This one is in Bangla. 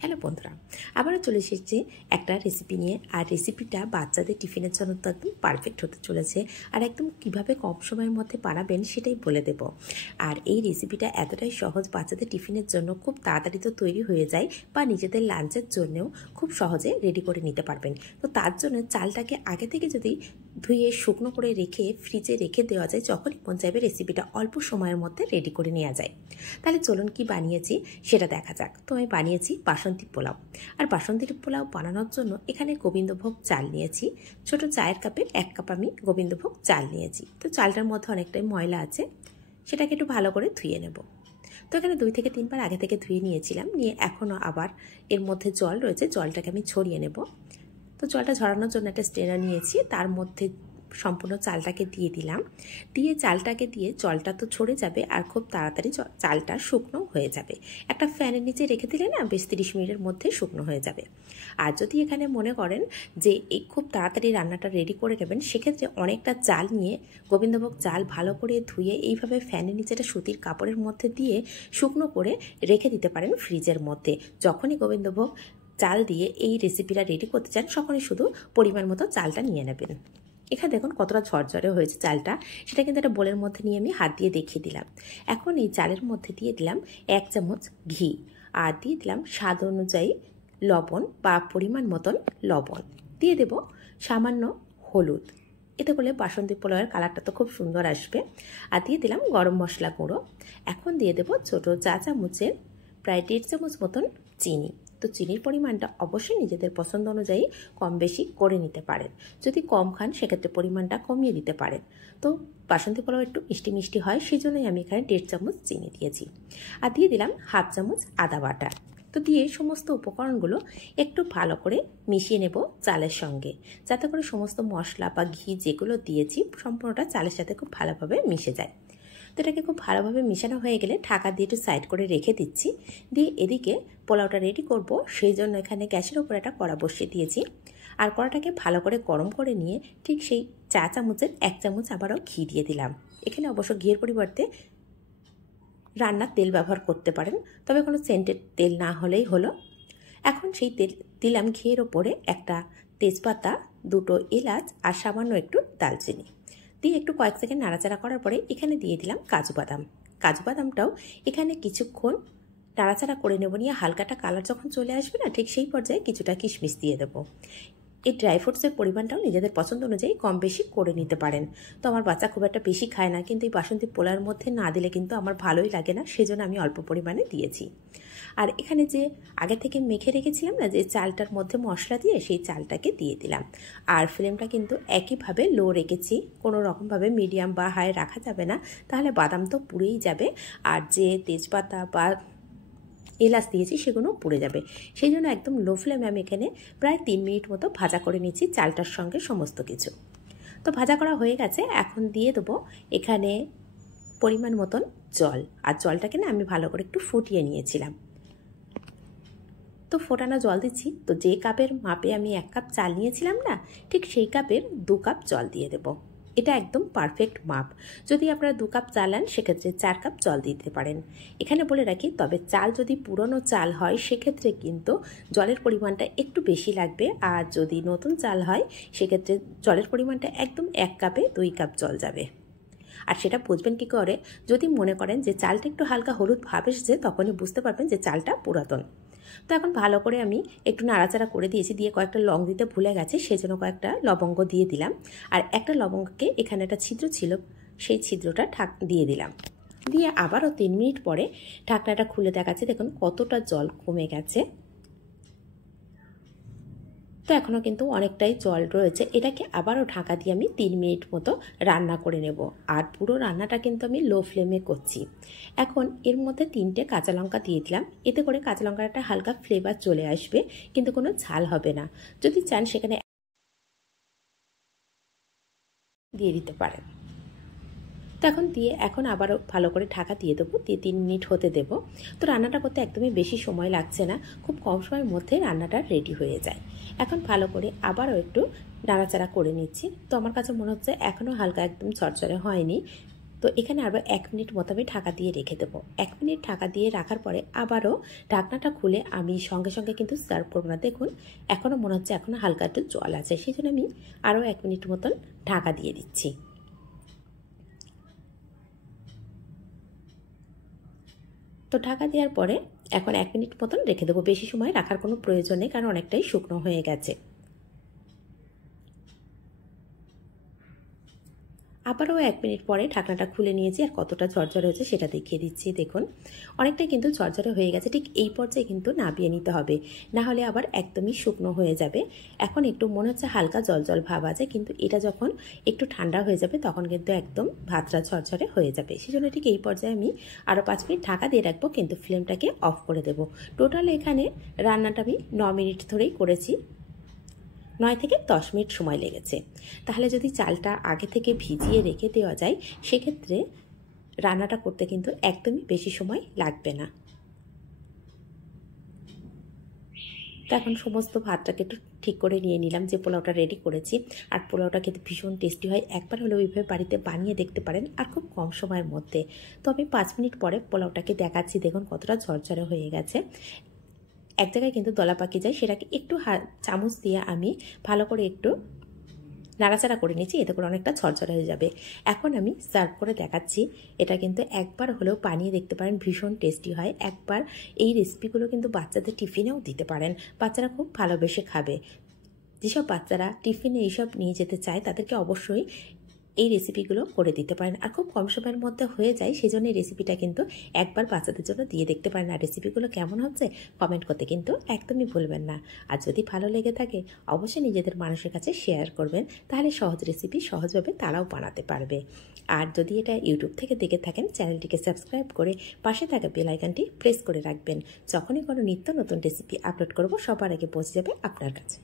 হ্যালো বন্ধুরা, আবারও চলে এসেছি একটা রেসিপি নিয়ে। আর রেসিপিটা বাচ্চাদের টিফিনের জন্য তো একদম পারফেক্ট হতে চলেছে। আর একদম কিভাবে কম সময়ের মধ্যে বানাবেন সেটাই বলে দেব। আর এই রেসিপিটা এতটাই সহজ, বাচ্চাদের টিফিনের জন্য খুব তাড়াতাড়ি তো তৈরি হয়ে যায়, বা নিজেদের লাঞ্চের জন্যও খুব সহজে রেডি করে নিতে পারবেন। তো তার জন্য চালটাকে আগে থেকে যদি ধুয়ে শুকনো করে রেখে ফ্রিজে রেখে দেওয়া যায়, যখনই মন চাইবে রেসিপিটা অল্প সময়ের মধ্যে রেডি করে নেওয়া যায়। তাহলে চলুন কি বানিয়েছি সেটা দেখা যাক। তো আমি বানিয়েছি বাসন্তী পোলাও। আর বাসন্তী পোলাও বানানোর জন্য এখানে গোবিন্দভোগ চাল নিয়েছি। ছোট চায়ের কাপের 1 কাপ আমি গোবিন্দভোগ চাল নিয়েছি। তো চালটার মধ্যে অনেকটাই ময়লা আছে, সেটাকে একটু ভালো করে ধুয়ে নেব। তো এখানে 2 থেকে 3 বার আগে থেকে ধুয়ে নিয়েছিলাম, নিয়ে এখনও আবার এর মধ্যে জল রয়েছে, জলটাকে আমি ছড়িয়ে নেব। তো জলটা ঝরানোর জন্য একটা স্ট্রেনার নিয়েছি, তার মধ্যে সম্পূর্ণ চালটাকে দিয়ে দিলাম। দিয়ে চালটাকে দিয়ে জলটা তো ছড়ে যাবে, আর খুব তাড়াতাড়ি চালটা শুকনো হয়ে যাবে। একটা ফ্যানের নিচে রেখে দিলে না, বেশ 30 মিনিটের মধ্যে শুকনো হয়ে যাবে। আর যদি এখানে মনে করেন যে এই খুব তাড়াতাড়ি রান্নাটা রেডি করে নেবেন, সেক্ষেত্রে অনেকটা চাল নিয়ে গোবিন্দভোগ চাল ভালো করে ধুয়ে এইভাবে ফ্যানের নিচে একটা সুতির কাপড়ের মধ্যে দিয়ে শুকনো করে রেখে দিতে পারেন ফ্রিজের মধ্যে। যখনই গোবিন্দভোগ চাল দিয়ে এই রেসিপিটা রেডি করতে চান, তখনই শুধু পরিমাণ মতো চালটা নিয়ে নেবেন। এখানে দেখুন কতটা ঝরঝরে হয়েছে চালটা, সেটা কিন্তু একটা বোলের মধ্যে নিয়ে আমি হাত দিয়ে দেখিয়ে দিলাম। এখন এই চালের মধ্যে দিয়ে দিলাম 1 চামচ ঘি, আর দিয়ে দিলাম স্বাদ অনুযায়ী লবণ বা পরিমাণ মতন লবণ, দিয়ে দেব সামান্য হলুদ। এতে করলে বাসন্তী পোলাওয়ের কালারটা তো খুব সুন্দর আসবে। আর দিয়ে দিলাম গরম মশলা গুঁড়ো। এখন দিয়ে দেব ছোটো চা চামচের প্রায় 1.5 চামচ মতন চিনি। তো চিনির পরিমাণটা অবশ্যই নিজেদের পছন্দ অনুযায়ী কম বেশি করে নিতে পারেন। যদি কম খান সেক্ষেত্রে পরিমাণটা কমিয়ে দিতে পারেন। তো বাসন্তী পোলাও একটু মিষ্টি মিষ্টি হয়, সেই জন্যই আমি এখানে 1.5 চামচ চিনি দিয়েছি। আর দিয়ে দিলাম 1/2 চামচ আদা বাটা। তো দিয়ে সমস্ত উপকরণগুলো একটু ভালো করে মিশিয়ে নেব চালের সঙ্গে, যাতে করে সমস্ত মশলা বা ঘি যেগুলো দিয়েছি সম্পূর্ণটা চালের সাথে খুব ভালোভাবে মিশে যায়। তো এটাকে খুব ভালোভাবে মিশানো হয়ে গেলে ঢাকা দিয়ে একটু সাইড করে রেখে দিচ্ছি। দিয়ে এদিকে পোলাওটা রেডি করব, সেই জন্য এখানে গ্যাসের উপর একটা কড়া বসিয়ে দিয়েছি। আর কড়াটাকে ভালো করে গরম করে নিয়ে ঠিক সেই চা চামচের 1 চামচ আবারও ঘি দিয়ে দিলাম। এখানে অবশ্য ঘিয়ের পরিবর্তে রান্নার তেল ব্যবহার করতে পারেন, তবে কোনো সেন্টেড তেল না হলেই হলো। এখন সেই তেল দিলাম ঘিয়ের ওপরে একটা তেজপাতা, 2টো এলাচ আর সামান্য একটু দালচিনি দিয়ে একটু কয়েক সেকেন্ড নাড়াচাড়া করার পরে এখানে দিয়ে দিলাম কাজু বাদাম। কাজু বাদামটাও এখানে কিছুক্ষণ নাড়াচাড়া করে নেব, নিয়ে হালকাটা কালার যখন চলে আসবে না, ঠিক সেই পর্যায়ে কিছুটা কিশমিশ দিয়ে দেবো। এই ড্রাই ফ্রুটসের পরিমাণটাও নিজেদের পছন্দ অনুযায়ী কম বেশি করে নিতে পারেন। তো আমার বাচ্চা খুব একটা বেশি খায় না, কিন্তু এই বাসন্তী পোলাওর মধ্যে না দিলে কিন্তু আমার ভালোই লাগে না, সেজন্য আমি অল্প পরিমাণে দিয়েছি। আর এখানে যে আগে থেকে মেখে রেখেছিলাম না, যে চালটার মধ্যে মশলা দিয়ে, সেই চালটাকে দিয়ে দিলাম। আর ফ্লেমটা কিন্তু একইভাবে লো রেখেছি, কোনো রকমভাবে মিডিয়াম বা হাই রাখা যাবে না, তাহলে বাদাম তো পুড়েই যাবে, আর যে তেজপাতা বা এলাচ দিয়েছি সেগুলো পুড়ে যাবে। সেই জন্য একদম লো ফ্লেমে আমি এখানে প্রায় 3 মিনিট মতো ভাজা করে নিচ্ছি চালটার সঙ্গে সমস্ত কিছু। তো ভাজা করা হয়ে গেছে, এখন দিয়ে দেবো এখানে পরিমাণ মতন জল। আর জলটাকে না আমি ভালো করে একটু ফুটিয়ে নিয়েছিলাম। তো ফোটানো জল দিচ্ছি, তো যে কাপের মাপে আমি 1 কাপ চাল নিয়েছিলাম না, ঠিক সেই কাপের 2 কাপ জল দিয়ে দেব। এটা একদম পারফেক্ট মাপ। যদি আপনারা 2 কাপ চাল আন, সেক্ষেত্রে 4 কাপ জল দিতে পারেন। এখানে বলে রাখি, তবে চাল যদি পুরনো চাল হয় সেক্ষেত্রে কিন্তু জলের পরিমাণটা একটু বেশি লাগবে, আর যদি নতুন চাল হয় সেক্ষেত্রে জলের পরিমাণটা একদম 1 কাপে 2 কাপ জল যাবে। আর সেটা বুঝবেন কী করে, যদি মনে করেন যে চালটা একটু হালকা হলুদ ভাব এসেছে, তখনই বুঝতে পারবেন যে চালটা পুরাতন। তো এখন ভালো করে আমি একটু নাড়াচাড়া করে দিয়েছি, দিয়ে কয়েকটা লং দিতে ভুলে গেছে, সেজন্য কয়েকটা লবঙ্গ দিয়ে দিলাম। আর একটা লবঙ্গকে এখানে একটা ছিদ্র ছিল, সেই ছিদ্রটা দিয়ে দিলাম। দিয়ে আবারও 3 মিনিট পরে ঢাকনাটা খুলে দেখাচ্ছে, দেখুন কতটা জল কমে গেছে। তো এখনও কিন্তু অনেকটাই জল রয়েছে, এটাকে আবারও ঢাকা দিয়ে আমি 3 মিনিট মতো রান্না করে নেব। আর পুরো রান্নাটা কিন্তু আমি লো ফ্লেমে করছি। এখন এর মধ্যে 3টে কাঁচা লঙ্কা দিয়ে দিলাম, এতে করে কাঁচা লঙ্কার একটা হালকা ফ্লেভার চলে আসবে, কিন্তু কোনো ঝাল হবে না। যদি চান সেখানে দিয়ে দিতে পারেন। তো এখন আবারও ভালো করে ঢাকা দিয়ে দেবো, দিয়ে 3 মিনিট হতে দেব। তো রান্নাটা করতে একদমই বেশি সময় লাগছে না, খুব কম সময়ের মধ্যে রান্নাটা রেডি হয়ে যায়। এখন ভালো করে আবারও একটু নাড়াচাড়া করে নিচ্ছি। তো আমার কাছে মনে হচ্ছে এখনও হালকা একদম ঝরঝরে হয়নি, তো এখানে আবার 1 মিনিট মতো আমি ঢাকা দিয়ে রেখে দেবো। 1 মিনিট ঢাকা দিয়ে রাখার পরে আবারও ঢাকনাটা খুলে আমি সঙ্গে সঙ্গে কিন্তু সার্ভ করবো না। দেখুন এখনও মনে হচ্ছে এখনও হালকা একটু জল আছে, সেই জন্য আমি আরও 1 মিনিট মতন ঢাকা দিয়ে দিচ্ছি। তো ঢাকা দেওয়ার পরে এখন 1 মিনিট মতন রেখে দেবো। বেশি সময় রাখার কোনো প্রয়োজন নেই, কারণ অনেকটাই শুকনো হয়ে গেছে। আবারও 1 মিনিট পরে ঢাকনাটা খুলে নিয়েছি, আর কতটা ঝরঝরে হয়েছে সেটা দেখিয়ে দিচ্ছি। দেখুন অনেকটাই কিন্তু ঝরঝরে হয়ে গেছে। ঠিক এই পর্যায়ে কিন্তু নাবিয়ে নিতে হবে, না হলে আবার একদমই শুকনো হয়ে যাবে। এখন একটু মনে হচ্ছে হালকা জল জল ভাব আছে, কিন্তু এটা যখন একটু ঠান্ডা হয়ে যাবে তখন কিন্তু একদম ভাতটা ঝরঝরে হয়ে যাবে। সেজন্য ঠিক এই পর্যায়ে আমি আরও 5 মিনিট ঢাকা দিয়ে রাখবো, কিন্তু ফ্লেমটাকে অফ করে দেবো। টোটাল এখানে রান্নাটা আমি 9 মিনিট ধরেই করেছি, 9 থেকে 10 মিনিট সময় লেগেছে। তাহলে যদি চালটা আগে থেকে ভিজিয়ে রেখে দেওয়া যায় সেক্ষেত্রে রান্নাটা করতে কিন্তু একদমই বেশি সময় লাগবে না। তো এখন সমস্ত ভাতটাকে একটু ঠিক করে নিয়ে নিলাম, যে পোলাওটা রেডি করেছি। আর পোলাওটা খেতে ভীষণ টেস্টি হয়, একবার হলেও এইভাবে বাড়িতে বানিয়ে দেখতে পারেন, আর খুব কম সময়ের মধ্যে। তো আমি 5 মিনিট পরে পোলাওটাকে দেখাচ্ছি, দেখুন কতটা ঝরঝরে হয়ে গেছে। এক জায়গায় কিন্তু দলা পাকিয়ে যায়, সেটাকে একটু চামচ দিয়ে আমি ভালো করে একটু নাড়াচাড়া করে নিচ্ছি, এতে করে অনেকটা ঝরঝরে হয়ে যাবে। এখন আমি সার্ভ করে দেখাচ্ছি। এটা কিন্তু একবার হলেও বানিয়ে দেখতে পারেন, ভীষণ টেস্টি হয়। একবার এই রেসিপিগুলো কিন্তু বাচ্চাদের টিফিনেও দিতে পারেন, বাচ্চারা খুব ভালোবেসে খাবে। যেসব বাচ্চারা টিফিনে এইসব নিয়ে যেতে চায় তাদেরকে অবশ্যই এই রেসিপিগুলো করে দিতে পারেন, আর খুব কম সময়ের মধ্যে হয়ে যায়। সেই জন্য এই রেসিপিটা কিন্তু একবার বাচ্চাদের জন্য দিয়ে দেখতে পারেন। আর রেসিপিগুলো কেমন হচ্ছে কমেন্ট করতে কিন্তু একদমই ভুলবেন না। আর যদি ভালো লেগে থাকে অবশ্যই নিজেদের মানুষের কাছে শেয়ার করবেন, তাহলে সহজ রেসিপি সহজভাবে তারাও বানাতে পারবে। আর যদি এটা ইউটিউব থেকে দেখে থাকেন চ্যানেলটিকে সাবস্ক্রাইব করে পাশে থাকা বেল আইকনটি প্রেস করে রাখবেন। যখনই কোনো নিত্য নতুন রেসিপি আপলোড করব সবার আগে পৌঁছে যাবে আপনার কাছে।